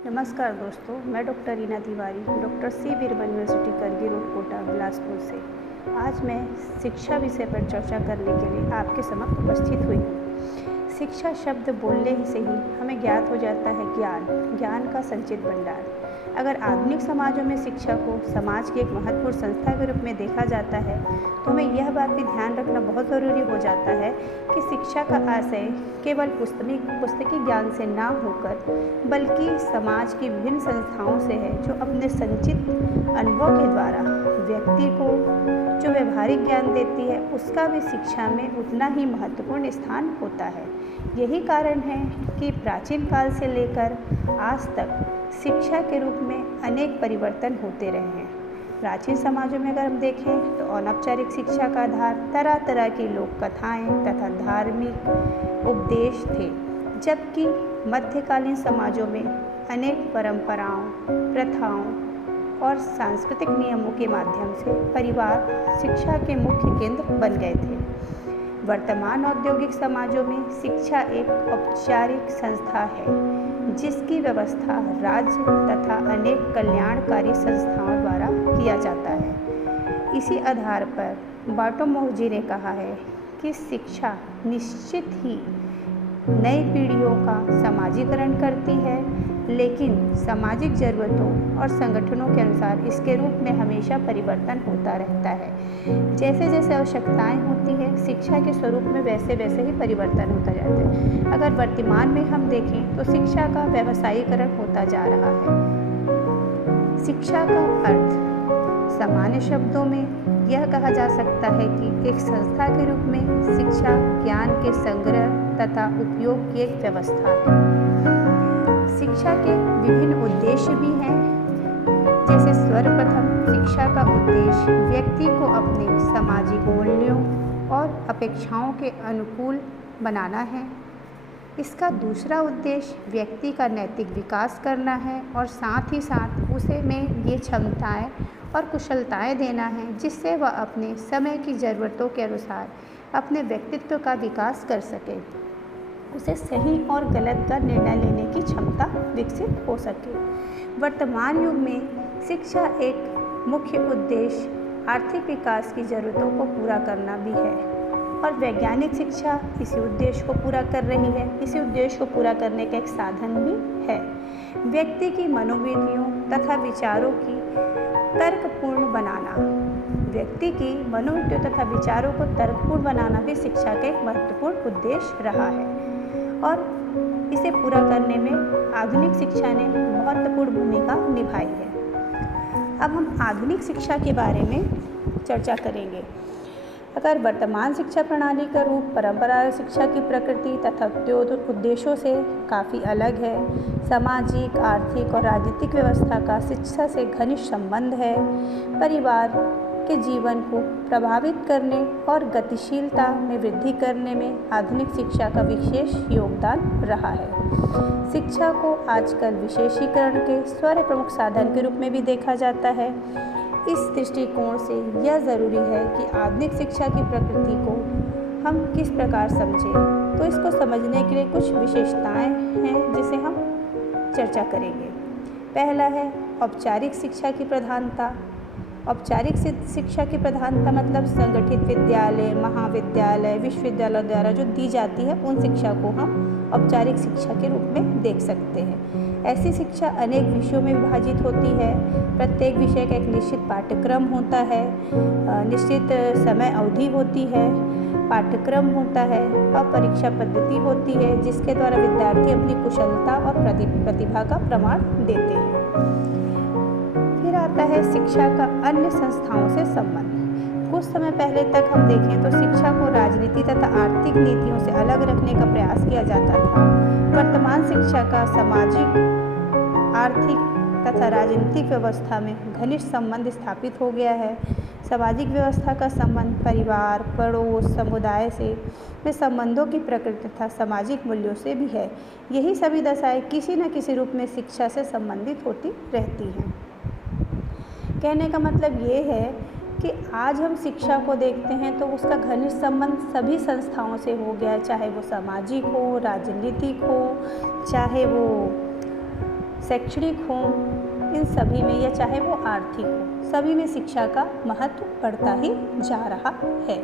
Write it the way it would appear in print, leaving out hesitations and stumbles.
नमस्कार दोस्तों, मैं doctor Reena Tiwari doctor C Veerabhadra university Kargil road Kota Bilaspur से आज मैं शिक्षा विषय पर चर्चा करने के लिए आपके समक्ष उपस्थित हुई हूँ। शिक्षा शब्द बोलने ही से ही हमें ज्ञात हो जाता है ज्ञान का संचित भंडार। अगर आधुनिक समाजों में शिक्षा को समाज की एक महत्वपूर्ण संस्था के रूप में देखा जाता है तो हमें यह बात भी ध्यान रखना बहुत ज़रूरी हो जाता है कि शिक्षा का आशय केवल पुस्तकी ज्ञान से ना होकर बल्कि समाज की विभिन्न संस्थाओं से है, जो अपने संचित अनुभव के द्वारा व्यक्ति को जो व्यवहारिक ज्ञान देती है उसका भी शिक्षा में उतना ही महत्वपूर्ण स्थान होता है। यही कारण है कि प्राचीन काल से लेकर आज तक शिक्षा के रूप में अनेक परिवर्तन होते रहे हैं। प्राचीन समाजों में अगर हम देखें तो अनौपचारिक शिक्षा का आधार तरह तरह की लोक कथाएँ तथा धार्मिक उपदेश थे, जबकि मध्यकालीन समाजों में अनेक परंपराओं, प्रथाओं और सांस्कृतिक नियमों के माध्यम से परिवार शिक्षा के मुख्य केंद्र बन गए थे। वर्तमान औद्योगिक समाजों में शिक्षा एक औपचारिक संस्था है, जिसकी व्यवस्था राज्य तथा अनेक कल्याणकारी संस्थाओं द्वारा किया जाता है। इसी आधार पर बाटोमोजी ने कहा है कि शिक्षा निश्चित ही नई पीढ़ियों का समाजीकरण करती है, लेकिन सामाजिक ज़रूरतों और संगठनों के अनुसार इसके रूप में हमेशा परिवर्तन होता रहता है। जैसे जैसे आवश्यकताएं होती है शिक्षा के स्वरूप में वैसे वैसे ही परिवर्तन होता जाता है। अगर वर्तमान में हम देखें तो शिक्षा का व्यवसायीकरण होता जा रहा है। शिक्षा का अर्थ सामान्य शब्दों में यह कहा जा सकता है कि एक संस्था के रूप में शिक्षा ज्ञान के संग्रह तथा उपयोग की एक व्यवस्था है। शिक्षा के विभिन्न उद्देश्य भी हैं, जैसे सर्वप्रथम शिक्षा का उद्देश्य व्यक्ति को अपने सामाजिक मूल्यों और अपेक्षाओं के अनुकूल बनाना है। इसका दूसरा उद्देश्य व्यक्ति का नैतिक विकास करना है और साथ ही साथ उसे में ये क्षमताएं और कुशलताएं देना है जिससे वह अपने समय की ज़रूरतों के अनुसार अपने व्यक्तित्व का विकास कर सके, उसे सही और गलत का निर्णय लेने की क्षमता विकसित हो सके। वर्तमान युग में शिक्षा एक मुख्य उद्देश्य आर्थिक विकास की ज़रूरतों को पूरा करना भी है और वैज्ञानिक शिक्षा इसी उद्देश्य को पूरा कर रही है। इसी उद्देश्य को पूरा करने का एक साधन भी है। व्यक्ति की मनोवृत्तियों तथा विचारों की तर्कपूर्ण बनाना, व्यक्ति की मनोवृत्तियों तथा विचारों को तर्कपूर्ण बनाना भी शिक्षा का एक महत्वपूर्ण उद्देश्य रहा है और इसे पूरा करने में आधुनिक शिक्षा ने महत्वपूर्ण भूमिका निभाई है। अब हम आधुनिक शिक्षा के बारे में चर्चा करेंगे। अगर वर्तमान शिक्षा प्रणाली का रूप परंपरागत शिक्षा की प्रकृति तथा उद्देश्यों से काफ़ी अलग है। सामाजिक, आर्थिक और राजनीतिक व्यवस्था का शिक्षा से घनिष्ठ संबंध है। परिवार के जीवन को प्रभावित करने और गतिशीलता में वृद्धि करने में आधुनिक शिक्षा का विशेष योगदान रहा है। शिक्षा को आजकल विशेषीकरण के सर्व प्रमुख साधन के रूप में भी देखा जाता है। इस दृष्टिकोण से यह ज़रूरी है कि आधुनिक शिक्षा की प्रकृति को हम किस प्रकार समझें, तो इसको समझने के लिए कुछ विशेषताएं हैं जिसे हम चर्चा करेंगे। पहला है औपचारिक शिक्षा की प्रधानता। औपचारिक शिक्षा की प्रधानता मतलब संगठित विद्यालय, महाविद्यालय, विश्वविद्यालय द्वारा जो दी जाती है उन शिक्षा को हम औपचारिक शिक्षा के रूप में देख सकते हैं। ऐसी शिक्षा अनेक विषयों में विभाजित होती है। प्रत्येक विषय का एक निश्चित पाठ्यक्रम होता है, निश्चित समय अवधि होती है, पाठ्यक्रम होता है और परीक्षा पद्धति होती है जिसके द्वारा विद्यार्थी अपनी कुशलता और प्रतिभा का प्रमाण देते हैं। फिर आता है शिक्षा का अन्य संस्थाओं से संबंध। कुछ समय पहले तक हम देखें तो शिक्षा को राजनीति तथा आर्थिक नीतियों से अलग रखने का प्रयास किया जाता था। वर्तमान शिक्षा का सामाजिक, आर्थिक तथा राजनीतिक व्यवस्था में घनिष्ठ संबंध स्थापित हो गया है। सामाजिक व्यवस्था का संबंध परिवार, पड़ोस, समुदाय से में संबंधों की प्रकृति तथा सामाजिक मूल्यों से भी है। यही सभी दशाएं किसी न किसी रूप में शिक्षा से संबंधित होती रहती हैं। कहने का मतलब ये है कि आज हम शिक्षा को देखते हैं तो उसका घनिष्ठ संबंध सभी संस्थाओं से हो गया है, चाहे वो सामाजिक हो, राजनीतिक हो, चाहे वो शैक्षणिक हो, इन सभी में, या चाहे वो आर्थिक हो, सभी में शिक्षा का महत्व बढ़ता ही जा रहा है।